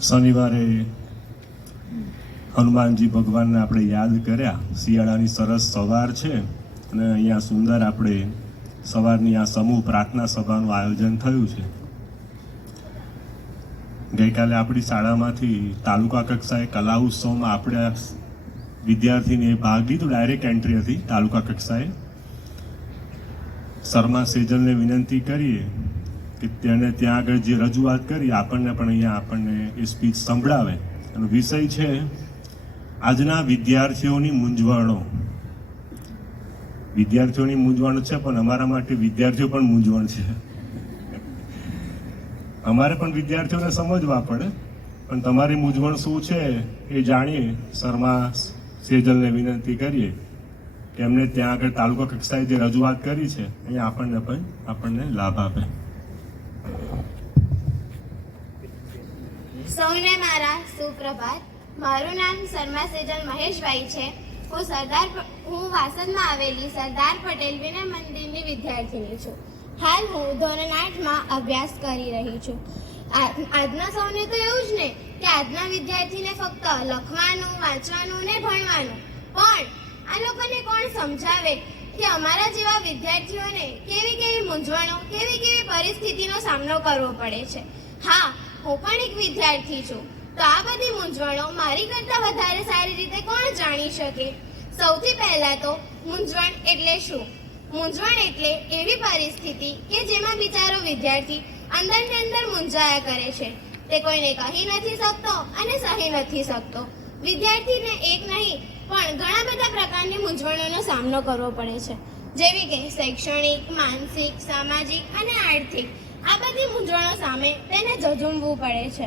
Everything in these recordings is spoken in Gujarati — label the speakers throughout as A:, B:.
A: શનિવારે હનુમાનજી ભગવાનને આપણે યાદ કર્યા. શિયાળાની સરસ સવાર છે અને અહીંયા સુંદર આપણે સવારની આ સમૂહ પ્રાર્થના સભાનું આયોજન થયું છે. ગઈકાલે આપણી શાળામાંથી તાલુકા કક્ષાએ કલા ઉત્સવમાં આપણે વિદ્યાર્થીને ભાગ લીધો, ડાયરેક્ટ એન્ટ્રી હતી તાલુકા કક્ષાએ. શર્મા સેજલને વિનંતી કરીએ કે તેણે ત્યાં આગળ જે રજૂઆત કરી, આપણને પણ અહીંયા આપણને એ સ્પીચ સંભળાવે. એનો વિષય છે આજના વિદ્યાર્થીઓની મૂંઝવણો. વિદ્યાર્થીઓની મૂંઝવણ છે, પણ અમારા માટે વિદ્યાર્થીઓ પણ મૂંઝવણ છે. અમારે પણ વિદ્યાર્થીઓને સમજવા પડે. પણ તમારી મૂંઝવણ શું છે એ જાણીએ. શર્મા સેજલને વિનંતી કરીએ કે એમને ત્યાં આગળ તાલુકા કક્ષાએ જે રજૂઆત કરી છે અહીંયા આપણને પણ આપણને લાભ આપે.
B: સૌને મારા સુપ્રભાત. મારું નામ શર્મા સેજલ મહેશભાઈ છે. હું સરદાર હું વાસદમાં આવેલી સરદાર પટેલ વિનય મંદિરની વિદ્યાર્થીની છું. હાલ હું ધોરણ આઠમાં અભ્યાસ કરી રહી છું. આજના સૌને તો એવું જ ને કે આજના વિદ્યાર્થીને ફક્ત લખવાનું, વાંચવાનું ને ભણવાનું. પણ આ લોકોને કોણ સમજાવે કે અમારા જેવા વિદ્યાર્થીઓને કેવી કેવી મૂંઝવણો, કેવી કેવી પરિસ્થિતિનો સામનો કરવો પડે છે? હા હું પણ એક વિદ્યાર્થી છું. તો આ બધી મૂંઝવણો મારી કરતાં વધારે સારી રીતે કોણ જાણી શકે? સૌથી પહેલા તો મૂંઝવણ એટલે શું? મૂંઝવણ એટલે એવી પરિસ્થિતિ કે જેમાં બિચારો વિદ્યાર્થી અંદર ને અંદર મૂંઝાયા કરે છે. તે કોઈને કહી નથી શકતો અને સહી નથી શકતો. વિદ્યાર્થીને એક નહીં, પણ ઘણા બધા પ્રકારની મૂંઝવણોનો સામનો કરવો પડે છે. જેવી કે શૈક્ષણિક, માનસિક, સામાજિક અને આર્થિક. આ બધી મૂંઝવણો સામે તેને ઝઝૂમવું પડે છે.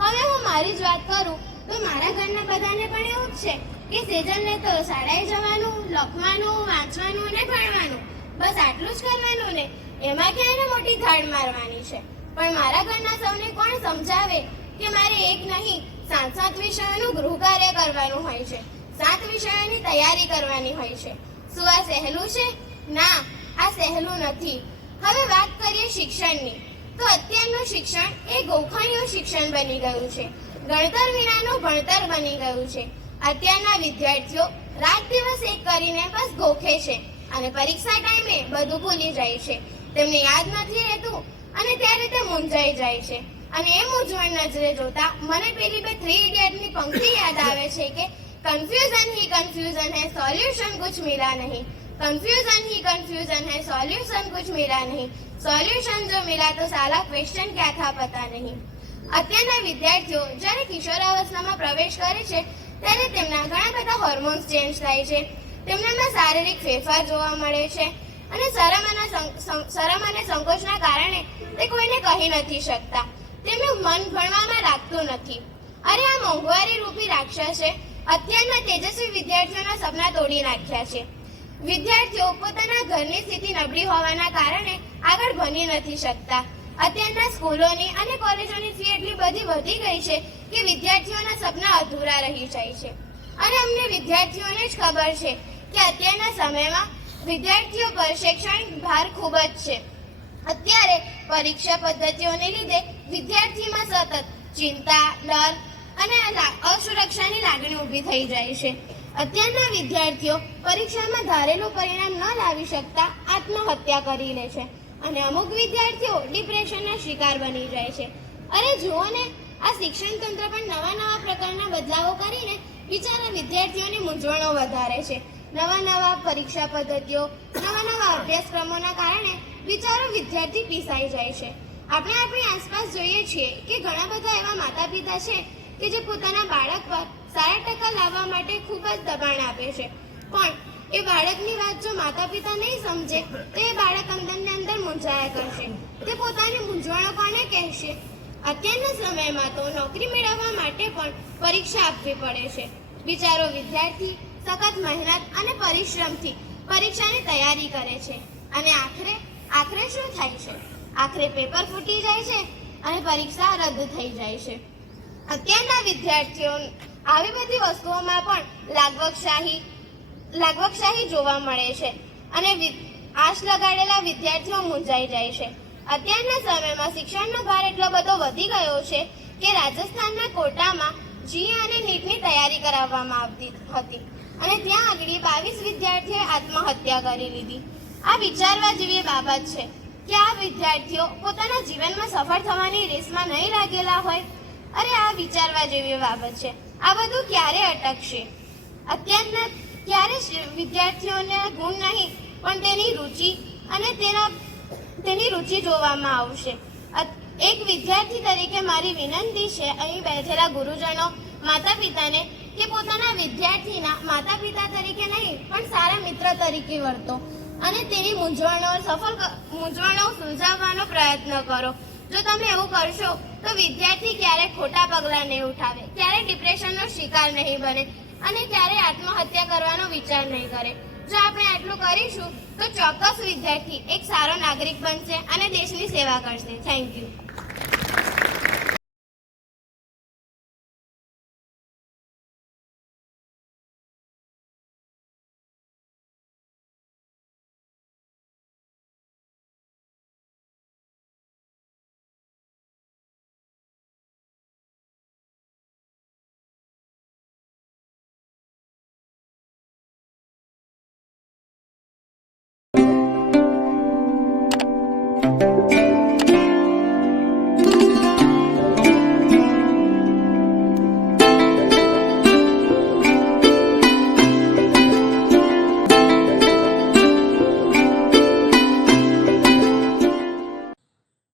B: હવે હું મારી જ વાત કરું, તો મારા ઘરના બધાને પણ એવું જ છે કે સેજલને તો શાળાએ જવાનું, લખવાનું, વાંચવાનું અને ભણવાનું, બસ આટલું જ કરવાનું ને, એમાં ક્યાં એને મોટી ધાડ મારવાની છે? પણ મારા ઘરના સૌને કોણ સમજાવે કે મારે એક નહીં સાત સાત વિષયોનું ગૃહ કાર્ય કરવાનું હોય છે. સાત વિષયોની તૈયારી કરવાની હોય છે. શું આ સહેલું છે? ના, આ સહેલું નથી. હવે વાત કરીએ શિક્ષણની. તો અત્યારનું શિક્ષણ એ ગોખણીયું શિક્ષણ બની ગયું છે. ગણતર વિનાનું ભણતર બની ગયું છે. અત્યારના વિદ્યાર્થીઓ રાત દિવસ એક કરીને બસ ગોખે છે અને પરીક્ષા ટાઈમે બધું ભૂલી જાય છે. તેમને યાદ નથી રહેતું અને ત્યારે તે મૂંઝાઈ જાય છે. અને એ મૂંઝવણ નજરે જોતા મને પેલી બે થ્રી ઇડિયટની પંક્તિ યાદ આવે છે કે કન્ફ્યુઝન હી કન્ફ્યુઝન હે સોલ્યુશન કુછ મિલા નહીં. कंफ्यूजन ही कंफ्यूजन है सॉल्यूशन कुछ मिला नहीं सॉल्यूशन जो मिला तो साला क्वेश्चन क्या था पता नहीं અત્યારના વિદ્યાર્થીઓ જ્યારે કિશોરાવસ્થામાં પ્રવેશ કરે છે ત્યારે તેમના ઘણા બધા હોર્મોન્સ ચેન્જ થાય છે તેમનામાં શારીરિક ફેરફાર જોવા મળે છે અને શરમ અને સં- સં- શરમ અને સંકોચના કારણે તે કોઈને કહી નથી શકતા તેમનું મન ભણવામાં લાગતું નથી અરે આ મોંઘવારી રૂપી રાક્ષસે અત્યારના તેજસ્વી વિદ્યાર્થીઓના સપના તોડી નાખ્યા છે વિદ્યાર્થીઓ પોતાના ઘરની સ્થિતિ નબળી હોવાના કારણે આગળ ભણી નથી શકતા. અત્યારના સ્કૂલોની અને કોલેજોની ફી એટલી બધી વધી ગઈ છે કે વિદ્યાર્થીઓના સપના અધૂરા રહી જાય છે. અને અમને વિદ્યાર્થીઓને જ ખબર છે કે અત્યારના સમયમાં વિદ્યાર્થીઓ પર શૈક્ષણિક ભાર ખૂબ જ છે. અત્યારે પરીક્ષા પદ્ધતિઓને લીધે વિદ્યાર્થીમાં સતત ચિંતા, ડર અને અસુરક્ષાની લાગણી ઊભી થઈ જાય છે. અત્યારના વિદ્યાર્થીઓ પરીક્ષામાં ધારેલું પરિણામ ન લાવી શકતા આત્મહત્યા કરી લે છે અને અમુક વિદ્યાર્થીઓ ડિપ્રેશનના શિકાર બની જાય છે. અરે જુઓ ને, આ શિક્ષણ તંત્ર પણ નવા નવા પ્રકારના બદલાવો કરીને બિચારા વિદ્યાર્થીઓની મૂંઝવણો વધારે છે. નવા નવા પરીક્ષા પદ્ધતિઓ, નવા નવા અભ્યાસક્રમોના કારણે બિચારો વિદ્યાર્થી પીસાઈ જાય છે. આપણે આપણી આસપાસ જોઈએ છીએ કે ઘણા બધા એવા માતા પિતા છે કે જે પોતાના બાળક પર સારા ટકા લાવવા માટે ખૂબ જ દબાણ આપે છે. પણ એ બાળકની વાત જો માતા પિતા નહીં સમજે, તો એ બાળક અંદરને અંદર મૂંઝાયા કરશે. તે પોતાની મૂંઝવણો કોને કહેશે? અત્યારના સમયમાં તો નોકરી મેળવવા માટે પણ પરીક્ષા આપવી પડે છે. બિચારો વિદ્યાર્થી સખત મહેનત અને પરિશ્રમથી પરીક્ષાની તૈયારી કરે છે. અને આખરે આખરે શું થાય છે? આખરે પેપર ફૂટી જાય છે અને પરીક્ષા રદ થઈ જાય છે. અત્યારના વિદ્યાર્થીઓ આવી બધી વસ્તુઓમાં પણ લાગવકશાહી લાગવકશાહી જોવા મળે છે અને આશ લગાડેલા વિદ્યાર્થીઓ મૂંઝાઈ જાય છે. અત્યારના સમયમાં શિક્ષણનો ભાર એટલો બધો વધી ગયો છે કે રાજસ્થાનના કોટામાં જી અને નીટની તૈયારી કરાવવામાં આવતી હતી અને ત્યાં આગળ બાવીસ વિદ્યાર્થીઓએ આત્મહત્યા કરી લીધી. આ વિચારવા જેવી બાબત છે કે આ વિદ્યાર્થીઓ પોતાના જીવનમાં સફળ થવાની રેસમાં નહીં લાગેલા હોય. અરે આ વિચારવા જેવી બાબત છે. આ બધું ક્યારે અટકશે? અત્યારના ક્યારે વિદ્યાર્થીઓને ગુણ નહીં, પણ તેની રુચિ અને તેના, તેની રુચિ જોવામાં આવશે. એક વિદ્યાર્થી તરીકે મારી વિનંતી છે, અહીં બેઠેલા ગુરુજનો માતા પિતાને કે પોતાના વિદ્યાર્થીના માતા પિતા તરીકે નહીં, પણ સારા મિત્ર તરીકે વર્તો. અને તેની મૂંઝવણો, સફળ મૂંઝવણો સુલઝાવવાનો પ્રયત્ન કરો. જો તમે એવું કરશો, તો વિદ્યાર્થી ક્યારે ખોટા પગલાં નહીં ઉઠાવે. ક્યારે ડિપ્રેશનનો શિકાર નહીં બને અને ક્યારે આત્મહત્યા કરવાનો વિચાર નહીં કરે. જો આપણે આટલું કરીશું, તો ચોક્કસ વિદ્યાર્થી એક સારો નાગરિક બનશે અને દેશની સેવા કરશે. Thank you